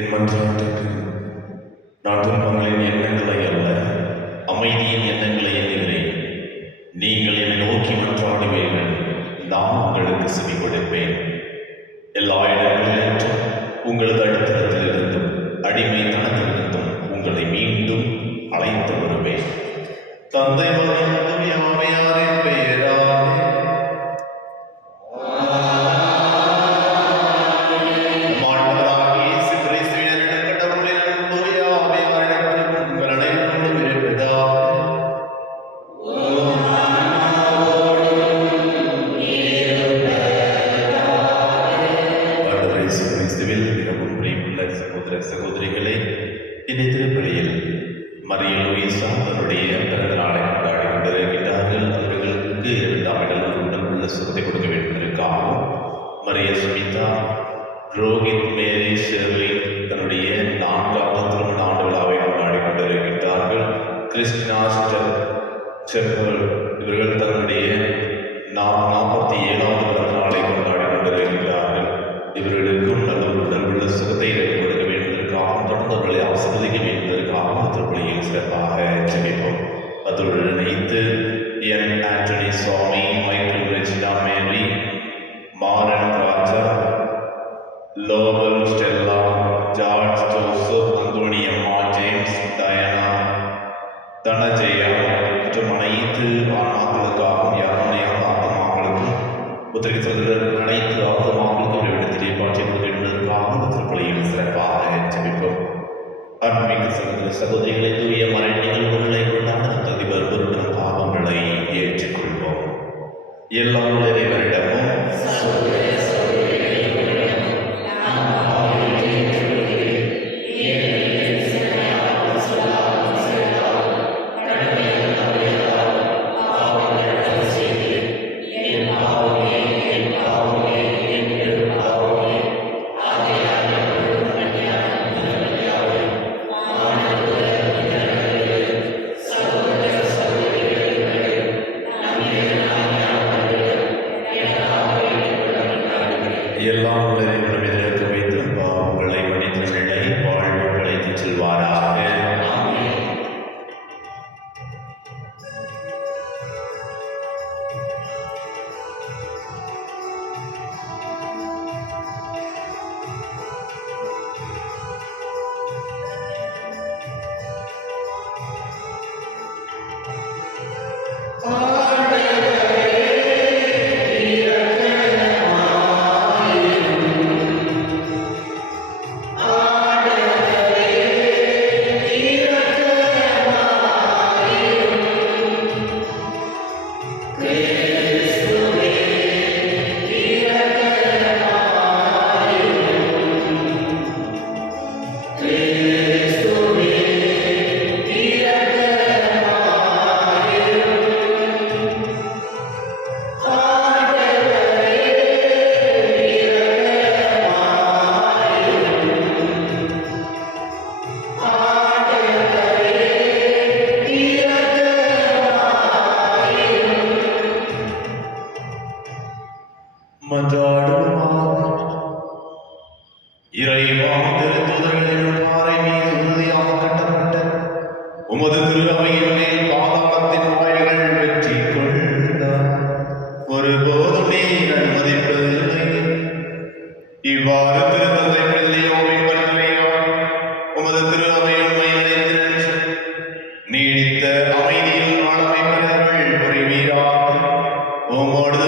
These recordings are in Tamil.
என் மன்றாட்டுக்கு நான் துன்பங்களின் எண்ணங்களை அல்ல, அமைதியின் எண்ணங்களை எண்ணுகிறேன். நீங்கள் என்னை நோக்கி மன்றாடுவீர்கள், நான் உங்களுக்கு செவி கொடுப்பேன். எல்லா இடங்களிலும் உங்களது அடித்தளத்திலிருந்தும் அடிமைத்தனத்திலிருந்தும் உங்களை மீண்டும் அழைத்து வருவேன். தந்தை மகன் யாவையாரின் பெயராலே சகோதரிகளே, இந்த திருப்பலியில் மரியா லூயிசா தன்னுடைய பிறந்த நாளை கொண்டாடி கொண்டிருக்கிறார்கள். அவர்களுக்கு 2ஆம் இடத்தில் உள்ள சுகத்தை கொடுக்க வேண்டியதற்காகவும், மரியா சுமிதா, ரோஹித், மேரி, ஷெர்லி தன்னுடைய 4வது திருமண ஆண்டு விழாவை கொண்டாடி கொண்டிருக்கிறார்கள். கிறிஸ்டினா செப்பல் இவர்கள் தன்னுடைய 47வது பிறந்த நாளை கொண்டாடி கொண்டிருக்கிறார்கள். இவர்களுக்கும் நல்ல உடல் உள்ள சுகத்தை கொடுக்க வேண்டியதற்காகவும், தொடர்ந்து அவர்களை ஆசீர்வதிக்க வேண்டியதற்காகவும் திருப்பலியில் சிறப்பாக ஜெபிப்போம். அதோடு இணைத்து என் Antony Swami, Michael, Regina, Mary, Maran Raja, Lowell, Stella, George, Joseph, Anthoniyamma, James, Diana, Dhananjaya மற்றும் அனைத்து ஆன்மாக்களுக்காகவும், யாருடைய ஆத்மாக்களுக்கும், புத்திரிகை சகோதரர்கள் அனைத்து ஆத்மாக்களுக்கும் இடத்திலே பாட்சி கொடுக்க என்பதற்காகவும் திருப்பலியில் சிறப்பாக ஜெபிப்போம். அன்பிற்கு சகோதர சகோதரிகளை, தூய மறை நிகழ்வுகளை கொண்டாட தகுதி வருவருடன் பாவங்களை ஏற்றுக்கொள்வோம். எல்லா இறைவனிடமும் எல்லாம் உலகிற்கு வைத்து பாவங்களை மன்னித்தவர்களை வாழ்வு அழைத்துச் செல்வாராக. இறைவா, திருத்தூதர்களின் பாறை மீது உறுதியாக கட்டப்பட்ட உமது திரு அவையின் மேல் பாதாளத்தின் வாய்கள் வெற்றி கொண்டார். ஒருபோதும் நீர் அனுமதிப்பதில்லை. இவ்வாறு திருத்தந்தை லியோவின் கட்டளையால் உமது திரு அவை உண்மைகளை திரட்சி நீடித்த அமைதியில் ஆளுமைப்பவர்கள் புரிவீராக. உமோடு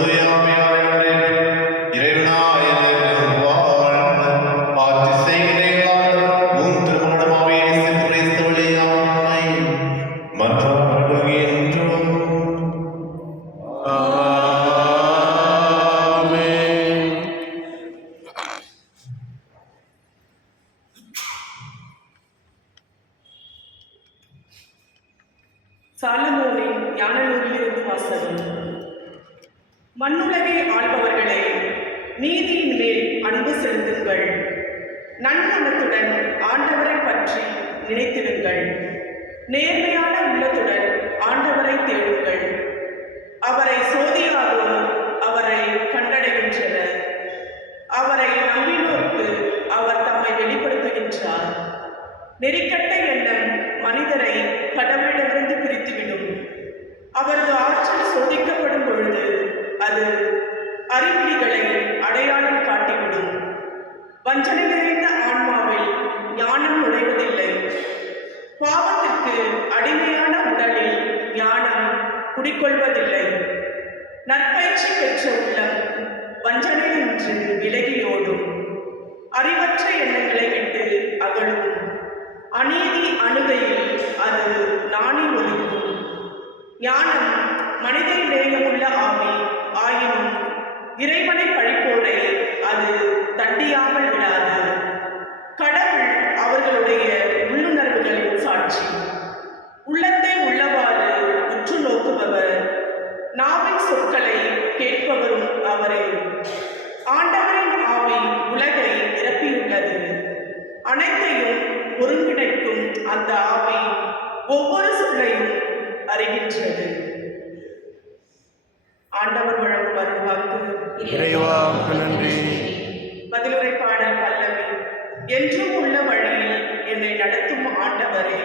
சாலமோனின் ஞான நூலிலிருந்து வாசகம். மண்ணுலகை ஆள்பவர்களே, நீதியின் மேல் அன்பு செலுத்துங்கள். நன்மனத்துடன் ஆண்டவரை பற்றி நினைத்திடுங்கள். நேர்மையான உள்ளத்துடன் ஆண்டவரை தேடுங்கள். அவரை சோதியாதோர் அவரை கண்டடைகின்றனர். அவரை நம்பினோருக்கு அவர் தம்மை வெளிப்படுத்துகின்றார். குடிக்கொள்வதில்லை. நற்பயிற்சி பெற்ற உள்ளம் வஞ்சனையின்றி விலகியோடும். அறிவற்ற எண்ணங்களை விட்டு அகலும். அநீதி அணுகையில் அது நாணி ஒதுக்கும். ஞானம் மனித நேயமுள்ள ஆவி ஆயினும் இறைவனை பழிப்போரை அது தண்டியாமல் விடாது. கடவுள் அவர்களுடைய உள்ளுணர்வுகளின் சாட்சி. உள்ளத்தை உள்ளவாறு உற்று நோக்குபவர், நாவின் சொற்களை கேட்பவரும் அவரே. ஆண்டவரின் ஆவி உலகை நிரப்பியுள்ளது. அனைத்தையும் ஒருங்கிணைக்கும் அந்த ஆவி ஒவ்வொரு சொல்லையும் அறிகின்றது. ஆண்டவர் வழங்கும் அருள்வாக்கு. இறைவாக்கு நன்றி. பதிலுரை பாடல் பல்லவி. என்றும் உள்ள வழியில் என்னை நடத்தும் ஆண்டவரே.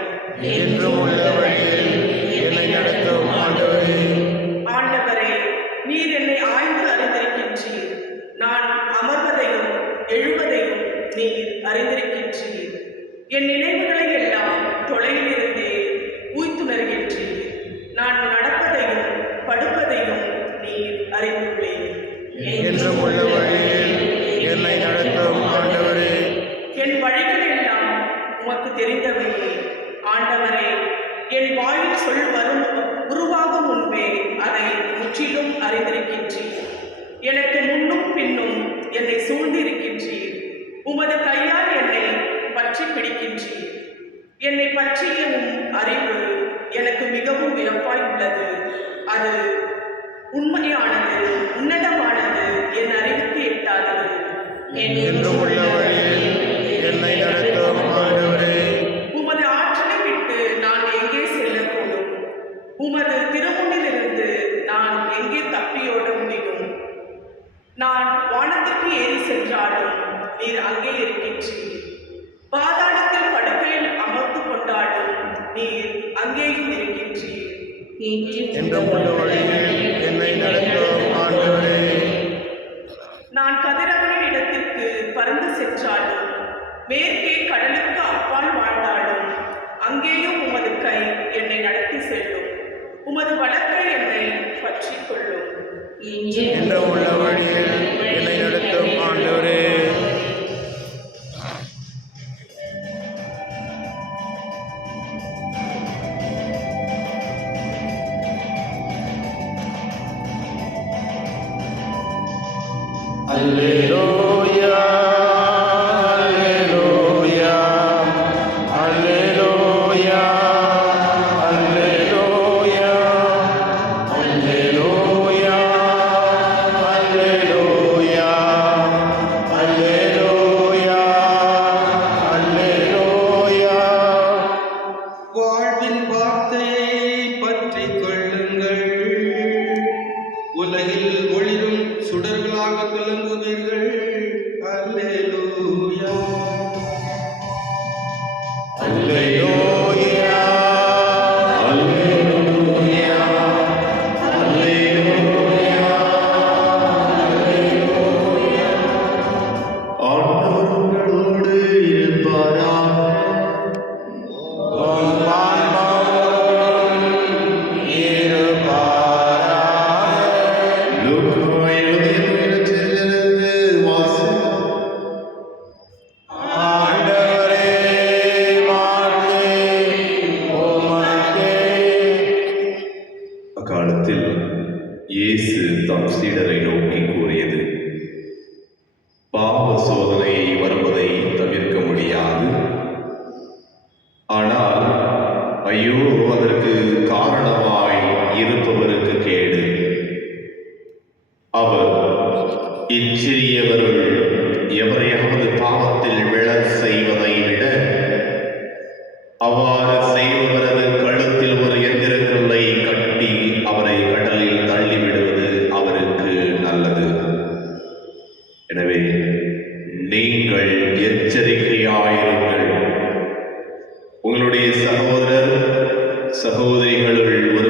என்றும் உள்ள வழியில் என்னை நடத்தும் ஆண்டவரே. ஆண்டவரே, நீர் என்னை ஆய்ந்து அறிந்திருக்கின்றீர். நான் அமர்வதையும் எழுவதையும் நீர் அறிந்திருக்கின்றீர். என் நினைவுகளை எல்லாம் தொலைவிலிருந்தே ஊய்த்துணர்கின்றீர். நான் நடப்பதையும் படுப்பதையும் நீர் அறிந்துள்ளீர். என்றும் உள்ள வழியில் என்னை நடத்தும் ஆண்டவரே. என் வழிகள் எல்லாம் உமக்கு தெரிந்தவையே. ஆண்டவரே, என் வாயில் சொல் உருவாகும் முன்பே அதை முற்றிலும் அறிந்திருக்கின்றீர். எனக்கு முன்னும் பின்னும் என்னை சூழ்ந்திருக்கின்றீர். உமது கையால் என்னை பற்றி பிடிக்கின்றீர். என்னை பற்றிய அறிவு எனக்கு மிகவும் வியப்பாய் உள்ளது. அது உண்மையானது, உன்னதமானது, என் அறிவுக்கு எட்டாதது. என்றும் உள்ள வழியில் என்னை நடத்தும் ஆண்டவரே. உமது ஆற்றலை விட்டு நான் எங்கே செல்லக்கூடும்? உமது திருமுன்னிலிருந்து நான் எங்கே தப்பியோட முடியும்? நான் வானத்திற்கு ஏறி சென்றாலும் நீர் அங்கே இருக்கின்றீர். பாதாளத்தில் படுக்கையில் அமர்ந்து கொண்டாலும் நீர் அங்கேயும் இருக்கின்றீர். என்றும் உள்ள வழியில் என்னை நடத்தும் ஆண்டவரே. நான் கதிரவனின் இடத்திற்கு பறந்து சென்றாலும் மேற்கே கடலுக்கு அப்பால் வாழ்ந்தாலும் அங்கேயும் உமது கை என்னை நடத்தி செல்லும். உமது வலக்கை என்னை பற்றி கொள்ளும். என்றும் உள்ள வழியில் என்னை நடத்தும் ஆண்டவரே. அல்லேலூயா, அல்லேலூயா, அல்லேலூயா, அல்லேலூயா, அல்லேலூயா, அல்லேலூயா, அல்லேலூயா, அல்லேலூயா. வாழ்வின் வார்த்தையை பற்றிக் கொள்ளுங்கள். உலகில் ஒளிரும் சுடர்களாக விளங்குவீர்கள். அல்லேலூயா. அல்லேலூயா, அல்லேலூயா, அல்லேலூயா, அல்லேலூயா. ஆண்டவர் உங்களோடு இருப்பாராக. உம் ஆன்மாவோடும் இருப்பாராக. லூக்கா எழுதிய நற்செய்தியிலிருந்து வாசகம். ஆண்டவரே, வாழ்த்து உமக்கே. அக்காலத்தில் இயேசு தம் சீடரை நோக்கி கூறியது, பாவ சோதனை வருவதை தவிர்க்க முடியாது. ஆனால் ஐயோ, அதற்கு காரணமாய் இருப்பவருக்கு கேடு. அவர் இச்சிறியவர்கள் எவரையாவது பாவத்தில் விழச் செய்வதை விட அவ்வாறு செய்பவரது கழுத்தில் ஒரு எந்திரக்கல்லை கட்டி அவரை கடலில் தள்ளிவிடுவது அவருக்கு நல்லது. எனவே நீங்கள் எச்சரிக்கையாயிருங்கள். உங்களுடைய சகோதரர் சகோதரிகளுள் ஒரு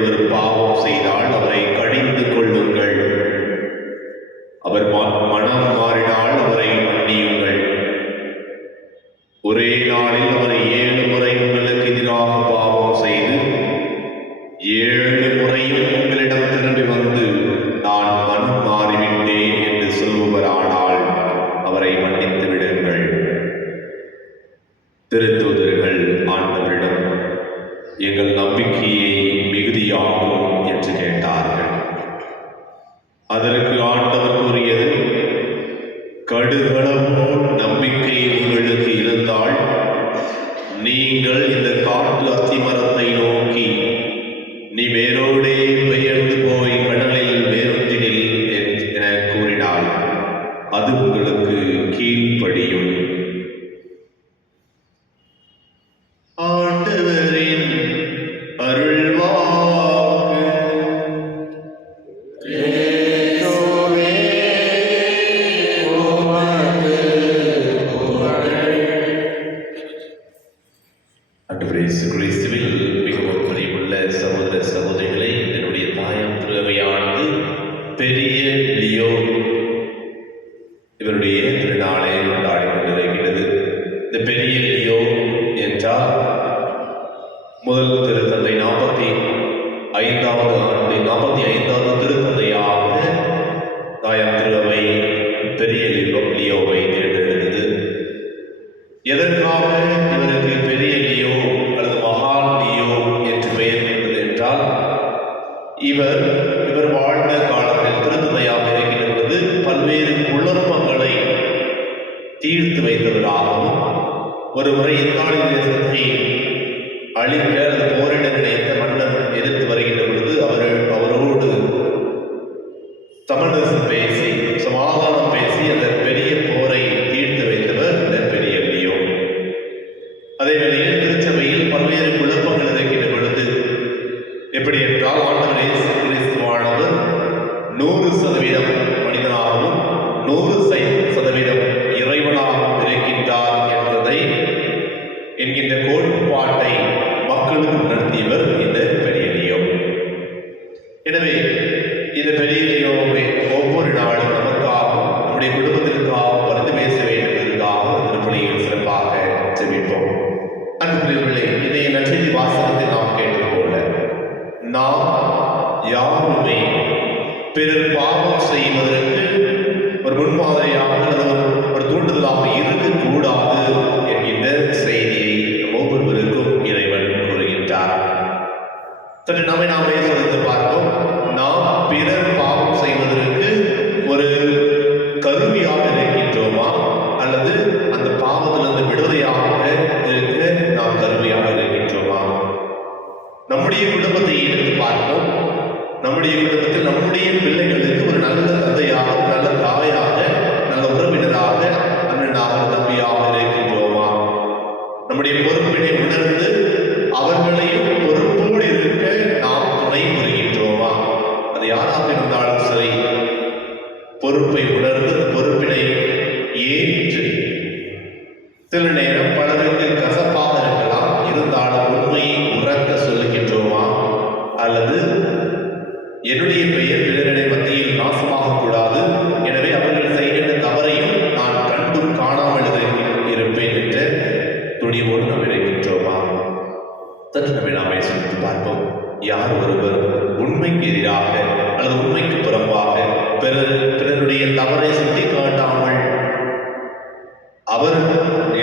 உங்களோடே பெயர்ந்து போய் கடலில் வேறொன்றினில் என கூறினாள். அது உங்களுக்கு கீழ்ப்படியும். ஆண்டவரின் அருள்வாக்கு. இயேசுவே, உமக்கு புகழ். ஆண்டவர் இயேசு கிறிஸ்துவில் மிகவும் பிரியமுள்ள சகோதர சகோதரிகளே, என்னுடைய தாயாம் திருவையானது பெரிய லியோ இவருடைய திருநாளை கொண்டாடி கொண்டிருக்கிறது. இந்த பெரிய லியோ என்றால் முதல் திருத்தந்தை 45வது ஆண்டு 45வது திருத்தந்தையாக தாயாம் திருவை பெரிய லியோவை தேர்ந்தெடுத்தது. எதற்காக இவருக்கு பெரிய லியோ அல்லது மகான் லியோ என்று பெயர் இருந்தது என்றால், இவர் வாழ்ந்த காலத்தில் திருத்தந்தையாக இருக்கின்ற பொழுது பல்வேறு குழப்பங்களை தீர்த்து வைத்தவராகவும், ஒரு முறை இத்தாலி தேசத்தை அழிக்க அல்லது போரிட நினைத்த மன்னன் எதிர்த்து வருகின்ற பொழுது அவரோடு சமரசம் பேசி சமாதானம் பேசி அந்த பெரிய போரை தீர்த்து வைத்தவர் இந்த பெரிய லியோ. அதே வேளையில் திருச்சபையில் பல்வேறு குழப்பங்கள் இருக்கின்ற பொழுது எப்படி என்றால், ஆண்டவர் இயேசு கிறிஸ்துவானவர் 100% மனிதனாகவும் 100% இறைவனாகவும் இருக்கின்றார் என்பதை என்கின்ற கோட்பாட்டை மக்களுக்கு உணர்த்தியவர் இந்த பெரிய லியோ. எனவே இந்த பெரிய லியோவை ஒவ்வொரு நாளும் நமக்காகவும் நம்முடைய குடும்பத்திற்காகவும் பரிந்து பேச வேண்டும் என்பதற்காக திருப்பலியில் சிறப்பாக ஜெபிப்போம். அன்புக்குரியவர்களே, இன்றைய நற்செய்தி வாசகத்தில் நாம் கேட்டது போல, நாம் யாருமே பிறர் பாவம் செய்வதற்கு ஒரு முன்மாதிரியாக அல்லது ஒரு தூண்டுதலாக இருக்கக்கூடாது என்கின்ற செய்தியை ஒவ்வொருவருக்கும் இறைவன் கூறுகின்றார். சற்று நாமே சோதித்து பார்ப்போம். நாம் பிறர் பாவம் செய்வதற்கு ஒரு கருவியாக இருக்கின்றோமா, அல்லது அந்த பாவத்திலிருந்து விடுதலையாக இருக்க நாம் கருவியாக இருக்கின்றோமா? நம்முடைய குடும்பத்தை எடுத்து பார்ப்போம். நம்முடைய குடும்பத்தில் நம்முடைய பிள்ளைகளுக்கு ஒரு நல்ல தந்தையாக, நல்ல தாயாக, நல்ல உறவினராக, அண்ணனாக, தம்பியாக இருக்கின்றோமா? நம்முடைய பொறுப்பினை உணர்ந்து அவர்களையும் பொறுப்போடு இருக்க நாம் துணை புரிகின்றோமா? அது யாராக இருந்தாலும் சரி, பொறுப்பை உணர்ந்து பொறுப்பினை ஏற்று, சில நேரம் பலருக்கு கசப்பாக இருக்கலாம், இருந்தாலும் உண்மையை உறக்க சொல்லுகின்றோமா? அல்லது என்னுடைய பெயர் பிறரிடை மத்தியில் நாசமாக கூடாது, எனவே அவர்கள் செய்கின்ற தவறையும் நான் கண்டும் காணாமல் இருப்பேன் என்ற துணிவோடு நாம் இருக்கின்றோமா? சற்று நம்மை நாமே சிந்தித்து பார்ப்போம். யார் ஒருவர் உண்மைக்கு எதிராக அல்லது உண்மைக்கு புறம்பாக பிறருடைய தவறை சுட்டி காட்டாமல் அவர்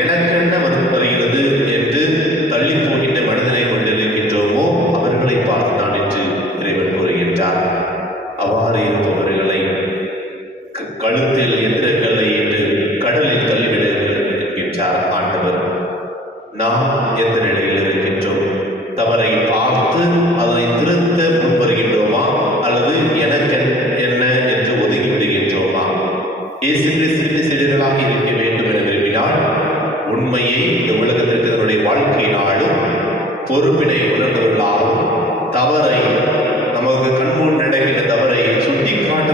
எனக்கென்ன வருகிறது என்று தள்ளி போகின்ற மனிதனை கொண்டிருக்கின்றோமோ, அவர்களை பார்த்து நான் என்று இறைவன் கூறுகின்றார். அவ்வாறு இருப்பவர்களை கழுத்தில் எந்திரங்களை என்று கடலில் தள்ளிவிடுங்கள் என்கின்றார் ஆண்டவர். நாம் எந்த நிலையில் இருக்கின்றோம்? தவறை பார்த்து அதை திருத்த முன்வருகின்றோமா, அல்லது எனக்கு என்ன என்று ஒதுக்கி விடுகின்றோமா? இயேசு கிறிஸ்துவின் சீடர்களாக இருக்க வேண்டும் என விரும்பினால் உண்மையை இந்த உலகத்திற்கு நம்முடைய வாழ்க்கையினாலும் பொறுப்பினை உணர்ந்தவர்களாகவும், தவறை நமக்கு கண்முன் நடக்கின்ற தவறை சுட்டிக்காட்ட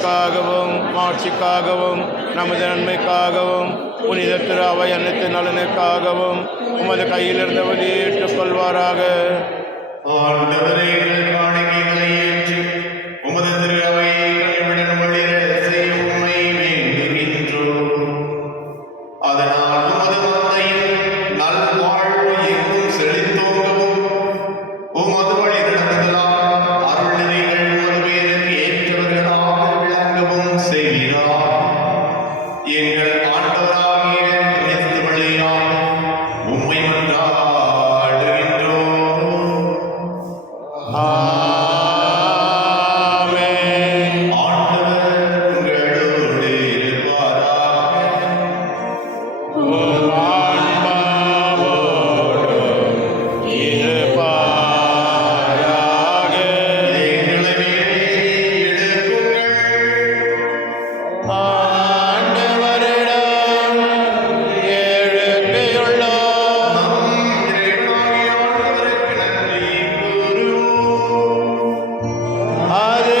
மீட்புக்காகவும் மாட்சிக்காகவும் நமது நன்மைக்காகவும் புனித திரு அவை அனைத்து நலனுக்காகவும் உமது கையிலிருந்து வெளியேற்றுக் கொள்வாராக. ஆண்டவரே, எங்கள் காணிக்கைகளை ஏற்று உமது திரு அவையை கனிவுடன் ஒளிர செய்யும் உம்மை வேண்டுகின்றோம். அதனால் உமது மந்தையில் நல்வாழ்வு எங்கும் செழித்தோங்கவும் உமது வழி நடந்தலால் அருள் நிறைகள் உமது பேருக்கு ஏற்றவர்களாக விளங்கவும் செய்கிறார். எங்கள் ஆண்டவராகிய கிறிஸ்து வழியாக உம்மை மன்றாடுகின்றோம். ஆமென். ஆண்டவர் உங்களோடு இருப்பாராக. உம் ஆன்மாவோடும் இருப்பாராக. எங்களை மேலே எடுக்குங்கள். ஆண்டவரிடம் எழுப்பியுள்ளோம். நம் இறைவனாகிய ஆண்டவருக்கு நன்றி கூறுவோம். அது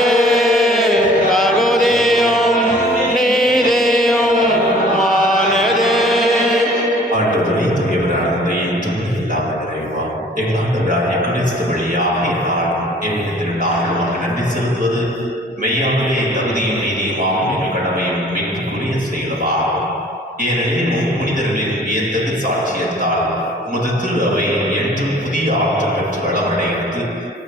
தகுதியும் நீதியும் மானதே. ஆண்டவரே, தூயவரானதை துணியில்லாமல் நிறைவா எங்கள் ஆண்டவராகிய கிறிஸ்து வழியாக என்னாலும் எவ்விதத்தில் நாளுமாக நன்றி செலுத்துவது மெய்யாகவே தகுதியும் நீதியுமாக எங்கள் கடமையும் மீட்புக்குரிய செயலுமாகும். ஏனெனில் உம் புனிதர்களின் வியத்தகு சாட்சியத்தால் உமது திரு அவை என்றும் புதிய ஆற்றல் பெற்று வளமடைந்து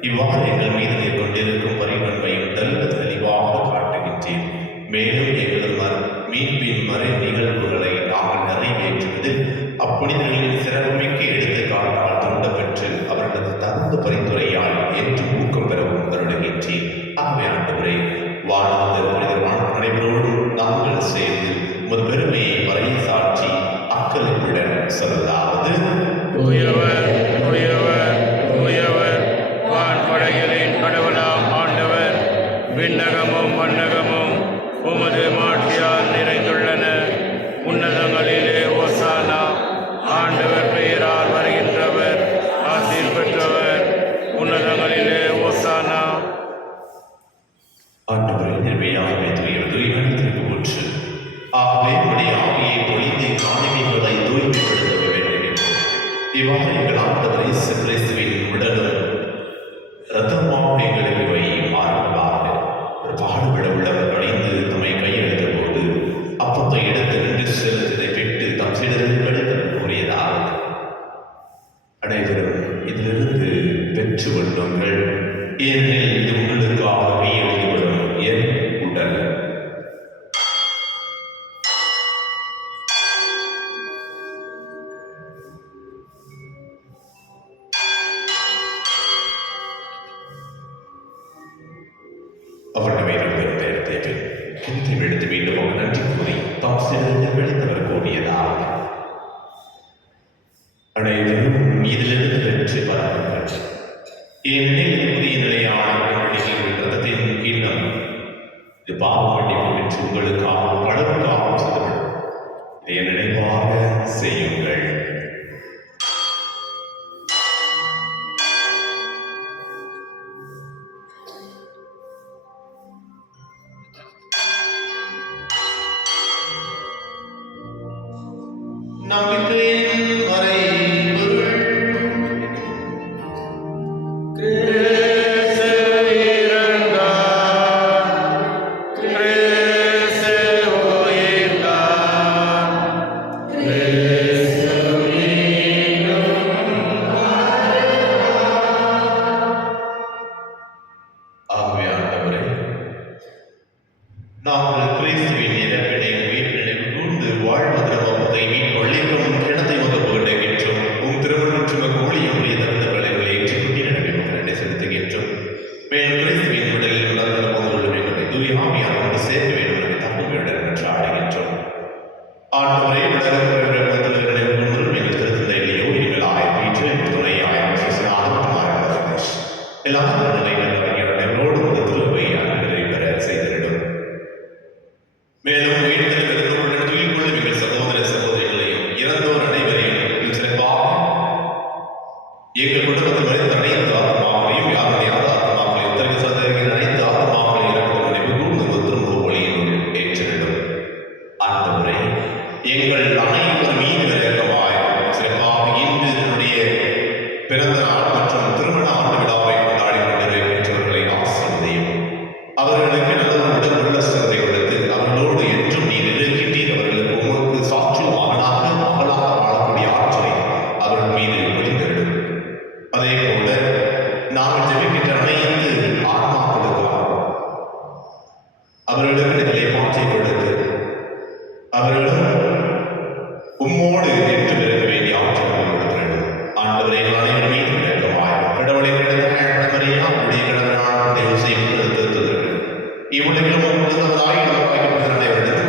இவ்வாறு எங்கள் மீது நீர் கொண்டிருக்கும் பரிவன்மையும் தெல்ல தெளிவாக காட்டுகின்றேன். மேலும் எங்களது மீட்பின் மறை நிகழ்வுகளை நாங்கள் நிறைவேற்றுவதில் அப்புனிதர்களின் சிறப்புமிக்க எடுத்துக்காட்டால் தூண்ட பெற்று அவர்களது தகுந்த பரிந்துரையால் என்று ஊக்கம் பெறவும் அருளுகின்றேன். ஆகவே ஆண்டவரே, வாழ்ந்த புனிதமான அனைவரோடும் நாங்கள் சேர்ந்து உமது பெருமையை வரைய சாட்சி அக்களிப்புடன் சொல்லலாவது. தூயவர், தூயவர், தூயவர், வான்படைகளின் கடவுளாம் ஆண்டவர். விண்ணகமும் மண்ணகமும் உமது மாட்சியால் நிறைந்துள்ளன. உன்னதங்களிலே ஓசானா. ஆண்டவர் பெயரால் வருகின்றவர் ஆசீர் பெற்றவர். உன்னதங்களிலே ஓசானா. ஆண்டவரை நிர்மையாகவே தூய்மைத்திற்கு முற்று. ஆகவே உடைய ஆவியை பொழிந்து காணிக்கைகளை தூய்மைப்படுத்த வேண்டுகின்றோம். இவ்வாறு எங்கள் ஆண்டவர் இயேசு கிறிஸ்துவின் உடலும் இரத்தமாக எங்களுக்கு இவை மாறுவதாக ஒரு பாடுபட உள்ளவர் அடைந்து தம்மை கையெழுத்த போது அப்பத்தை இடத்து நின்று செலுத்ததை பெற்று தம் சீடர்களுக்கு கூறியதாக அனைவரும் இதிலிருந்து பெற்று கொள்ளுங்கள். ஏனெனில் இது உங்களுக்காக கையெழுதிவிடும் என் உடல். அவருடைய எடுத்து மீண்டும் அவர் நன்றி கூறி தாம் சிறந்த வெளித்தவர் கூறியதாக அனைவரும் இதிலிருந்து பெற்று பரவுங்கள். ஏனெனில் இது புதிய நிலையான ரத்தத்தின் கிண்ணம். இது பாவ மன்னிப்பு பெற்று உங்களுக்காகவும் பலருக்காகவும் செல்லப்படும். இதை நினைவாக செய்யுங்கள். நம்பிக்கையின் மறைபொருள். கிறிஸ்து இறந்தார். கிறிஸ்து உயிர்த்தார். கிறிஸ்து மீண்டும் ஆகவே ஆண்டவரே, நாங்கள் கிறிஸ்துவின் இறப்பினை உயிர்ப்பினை கூர்ந்து வாழ்வதற்கை மீட்கொள்ளிக்கும் கிணத்தை முதற்புகின்றோம். உம் திருமணம் ஊழியம் புரிய தகுந்த வேலைகளை ஏற்றுக்கொண்டு எனவே நன்றி செலுத்துகின்றோம். மேலும் கிறிஸ்துவின் உடலில் உணர்ந்த பொருளும் எங்களை தூய ஆவியார் கொண்டு சேர்க்க வேண்டும் என்று தகுதியுடன் என்று ஆடுகின்றோம். ஆண்டவரை உலகங்களை கொன்றும் எங்கள் திருத்தந்தையிலேயோ எங்கள் ஆயிரத்தி துணை ஆயிரம் எல்லா நிலைகளோடு ஒரு திருவை நிறைவேற செய்திடும். மேலும் உயிர்த்தெழுந்தவர்களுடன் துயில் கொள்ளும் எங்கள் சகோதர சகோதரிகளையும் இறந்தோர் அனைவரையும் சிறப்பாக எங்கள் குடும்பத்தில் மறைந்த அனைத்து ஆத்மாக்களையும் யாருடைய ஆத்மாக்களையும் உத்தரவு சதவிகிற அனைத்து ஆத்மாக்களையும் இறந்து கூர்ந்து திரும்ப அவர்களுக்கு இதிலே மாற்றிக் கொடுத்து அவர்களும் உம்மோடு என்று பிறக்க வேண்டிய ஆற்றல் கொடுக்கிறது. ஆண்டவரை அனைவரும் மீது விளக்கமாய் கடவுளை கடமையா உடைய கடமையான யோசித்து இவ்வுலகிலும் முழுவதாய் நமக்காக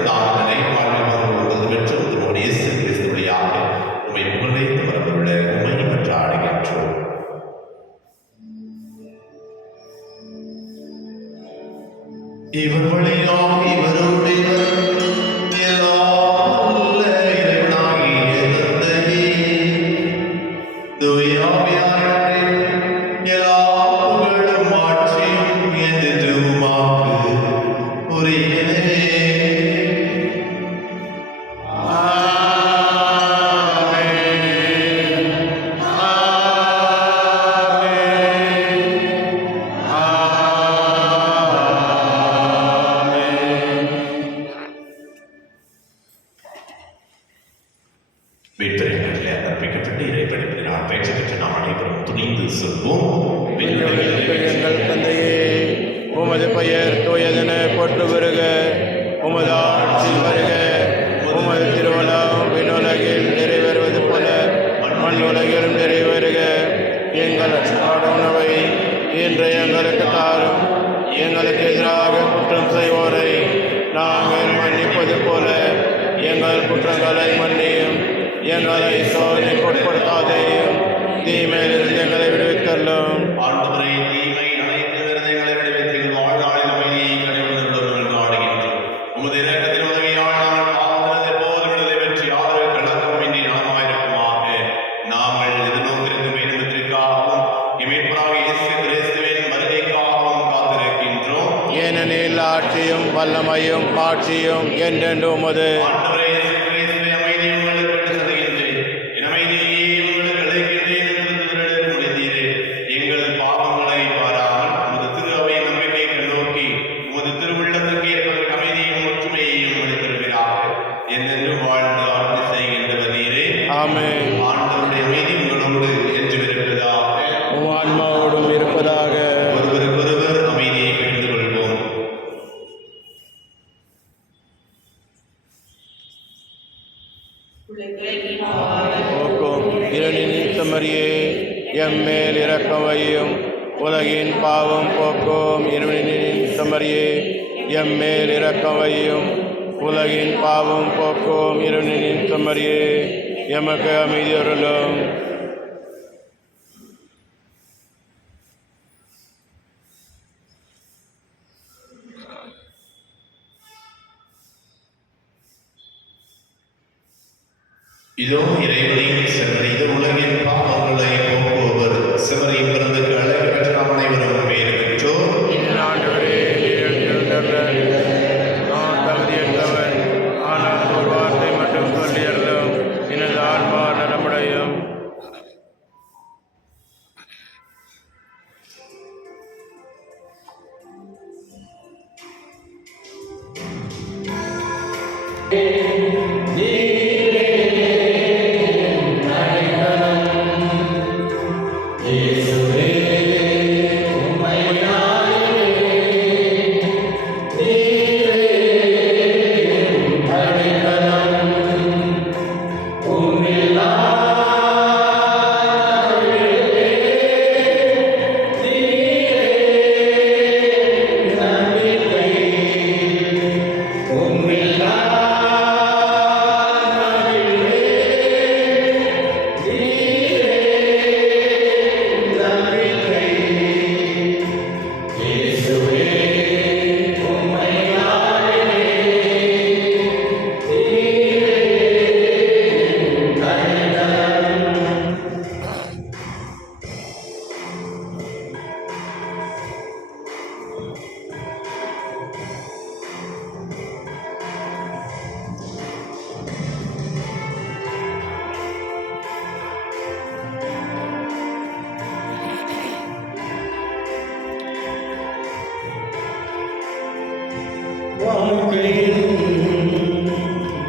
தானனை வாழ்வு பெற்று உங்களுடைய கிறிஸ்துவையாக உண்மை புகழைந்து வரவுள்ள உண்மை பெற்ற அடைகின்றோம். இவர் வழியாக இவருடைய அர்ப்பிக்கப்பட்டு இறைப்படிப்பினால் பயிற்சி பெற்ற நாம் அனைவரும் துணிந்து சொல்வோம். எங்கள் தந்தையே, உமது பெயர் தூயதென போற்று வருக, உமது ஆட்சி வருக, உமது திருவளம் விண்ணுலகில் நிறைவேறுவது போல மண் உலகிலும் நிறைவேறுக. எங்கள் அன்றாட உணவை இன்று எங்களுக்கு தாரும். எங்களுக்கு எதிராக குற்றம் செய்வோரை நாங்கள் மன்னிப்பது போல எங்கள் குற்றங்களை மன்னியும். எங்களை சோதனைக்கு உட்படுத்தாதேயும், தீமையிலிருந்து எங்களை விடுவித்தள்ளும். ஆண்டவரே, தீமை அனைத்திலிருந்து எங்களை விடுவித்து வாழ்நாளில் அமைதியை கனிவுடன் நாடுகின்றோம். உமது இரக்கத்தின் உதவியால் நாங்கள் பாவத்திலிருந்து எப்போதும் விடுதலை பெற்று யாதொரு கலக்கமின்றி நலமாயிருக்குமாக. நாங்கள் எதிர்நோக்கிருக்கும் இன்பத்திற்காகவும் இமைப்பராக இயேசு கிறிஸ்துவின் வருகைக்காகவும் காத்திருக்கின்றோம். ஏனெனில் ஆட்சியும் வல்லமையும் ஆட்சியும் என்றென்று உமது. ஆண்டவரே, கிறிஸ்துவே, அமைதி உங்களுக்கு விட்டு செல்கின்றேன். என் அமைதியை உங்களுக்கு அளிக்கின்றேன் என்று திருவிழா முடிந்தீரே. எங்கள் பாவங்களை பாராமல் உமது திரு அவை நம்பிக்கை கண்ணோக்கி உமது திருவுள்ளத்துக்கு ஏற்பதற்கு அமைதியும் ஒற்றுமையையும் அளித்திருக்கிறார். என்றென்றும் வாழ்ந்து ஆட்சி செய்கின்றவர் நீரே. ஆமென். ஆண்டவருடைய அமைதி உங்களோடு என்று இருப்பதாக, உம் ஆன்மாவோடும் இருப்பதாக. ஒருவருக்கொருவர் அமைதியை பகிர்ந்து கொள்வோம். போக்கும் இரணின் நீத்தமரியே, எம்மேல் இரக்கம் வையும். உலகின் பாவம் போக்கும் இரணின் நீத்தமரியே, எம்மேல் இரக்கம் வையும். உலகின் பாவம் போக்கும் இரணின் நீத்தமரியே, எமக்கு அமைதி அருளும். இதோ இறைவனின் செம்மறித உலகின் பாவங்களை போக்குவர் செம்மறியும் பிறந்துக்கு அழைக்க பெற்ற நாம் அனைவரும் பேறு பெற்றோர். ஆண்டவரே, நான் தகுதியற்றவன், ஆனால் ஒரு வார்த்தை மட்டும் சொல்லி அருளும், எனது ஆன்மா நலமடையும்.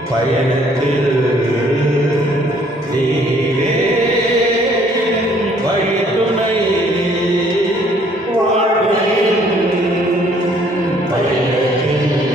பயணத்தில் நீரே வழித்துணை, வாழ்வின் பயணத்தில்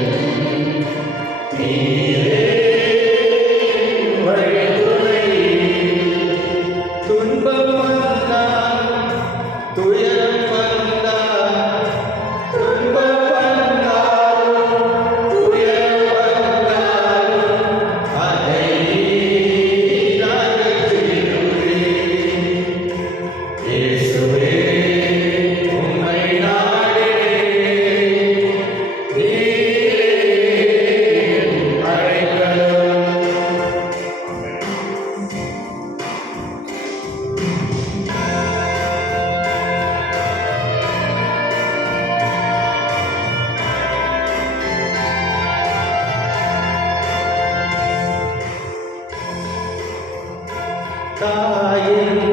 தாயின்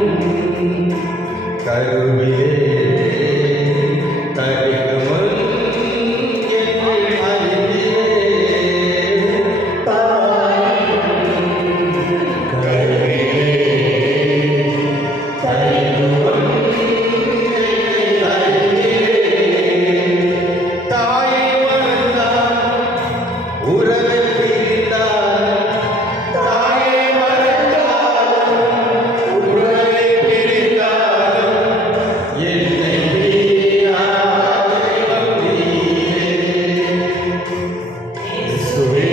கருவிலே தரிக்கும் என்னை அறிந்தே தாயின் கருவிலே தரிக்கும் என்னை அறிந்தே தாயை மறந்தார் உறவை பிரிந்தார் தாயை மறந்தாலும் உறவை பிரிந்தாலும் என்னை மீறாத தெய்வம் நீரே. இயேசுவே,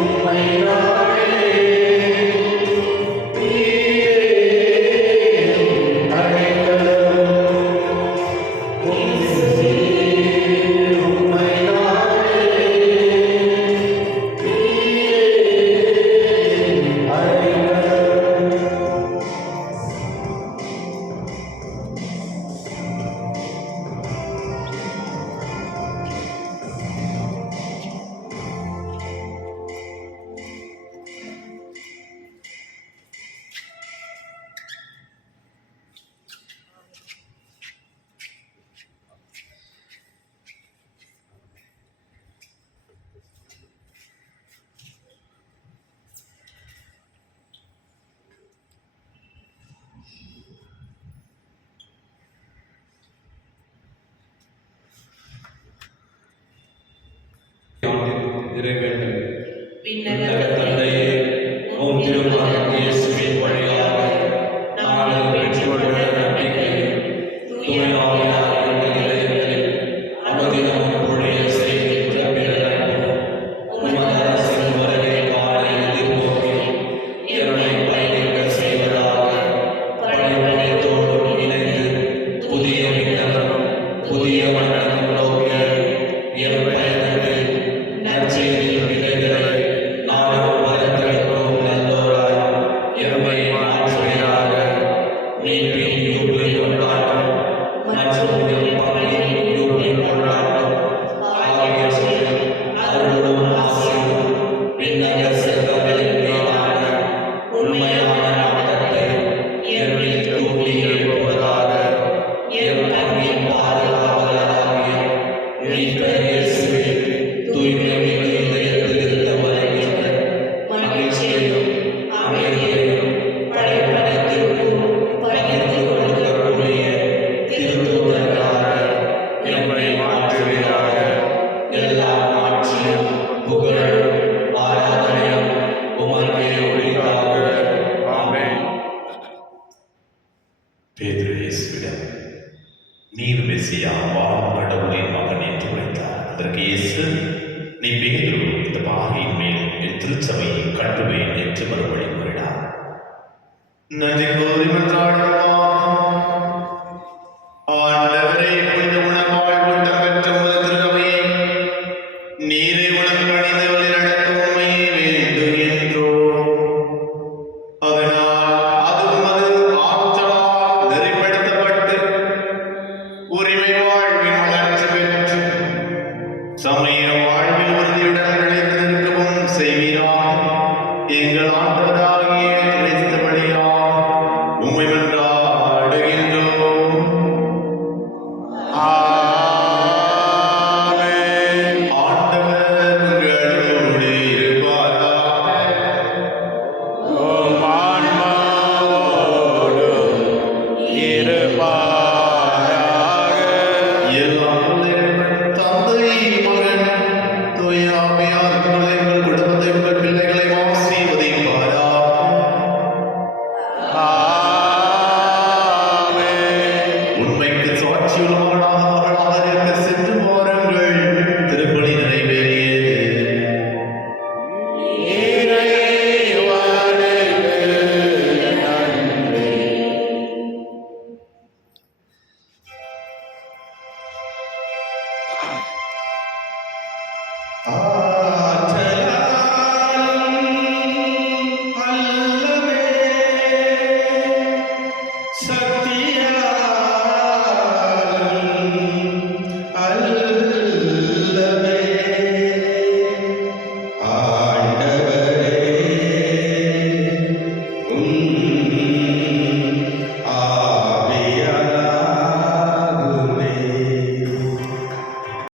உம்மை நாடினேன். நீரே என் அடைக்கலம். இயேசுவே, உம்மை நாடினேன். நீரே என் அடைக்கலம். இறைவன் விண்ணக தந்தையே, உம் திருமகன் இயேசுவின் வழியாக நாங்கள் பெற்றுக்கொண்ட நம்பிக்கையை தூய்மையாவியார் எங்கள் இதயங்களில் அனுதினமும் பொழிய செய்கின்ற பிறகு உமது அரசின் வருகை காண எதிர்நோக்கி எம்மை பயணிக்க செய்வதாக பணிபுரிந்தோடும் இணைந்து புதிய விண்ணகம் புதிய மண்டலம் நோக்கிய எம் பயணத்தில் நற்செய்தியின் விதைகளை நாங்கள் வளர்த்தெடுக்கும் நல்லோராய் எம்மை மாற்றுவீராக. மீட்பின் யூபிலி கொண்டாட்டம் மற்றும் எம் பங்கின் யூபிலி கொண்டாட்டம் ஆகியவற்றில் அருளும் ஆசையும் விண்ணக செல்வங்களின் மேலான உண்மையான நாட்டத்தை எம்மில் தூண்டி எழுப்புவதாக. எம் பங்கின் பாதுகாவலராகிய மீட்பர் இயேசுவே, தூய்மை மிகு இதயத்திலிருந்து வருகின்ற மகிழ்ச்சியையும் அமைதியையும் படைப்படைத்திற்கும் பகிர்ந்து கொடுக்கக்கூடிய திருத்தூதர்களாக எம்மை மாற்றுவீராக. எல்லா ஆட்சியும் புகழும் ஆராதனையும் உமக்கே உரித்தாக. ஆமென். பேதுரு இயேசுவிடம், நீர் மெசியா வாழும் கடவுளின் மகன் என்று உரைத்தார். அதற்கு இயேசு, நீ பேதுரு, இந்த பாறையின் மேல் என் திருச்சபையை கட்டுவேன் என்று மறுபடி கூறினார். நன்றி கூறி மன்றாடுவோம். ஆண்டவரே, இந்த உணவால் ஊட்டம் பெற்ற உமது திருச்சபையை நீரை உணவழிந்து வழிநடத்த உம்மையே வேண்டும் என்றோம். அதனால் அது உமது ஆற்றலால் நெறிப்படுத்தப்பட்டு உரிமை வாழ்வின் வளர்ச்சி பெற்று சமய வாழ்வில் உறுதியுடன் நிலைத்து நிற்கவும் செய்வீராக. எங்கள் ஆண்டவராகிய கிறிஸ்து வழியாக உம்மை மன்றாடுகின்றோம். ஆமென். ஆண்டவர் உங்களோடு இருப்பாராக. உம் ஆன்மாவோடும் இருப்பாராக. எல்லாம் வல்ல இறைவன், தந்தை, மகன், தூய ஆவியார் உங்களை, உங்கள் குடும்பத்தை, உங்கள் பிள்ளைகளை ஆசீர்வதிப்பாராக. ஆமென். உண்மைக்கு சாட்சியுள்ள மகளாக இருக்க சென்று வாருங்கள். திருப்பலி நிறைவேறியது. இறைவனுக்கு நன்றி. ஆற்றலான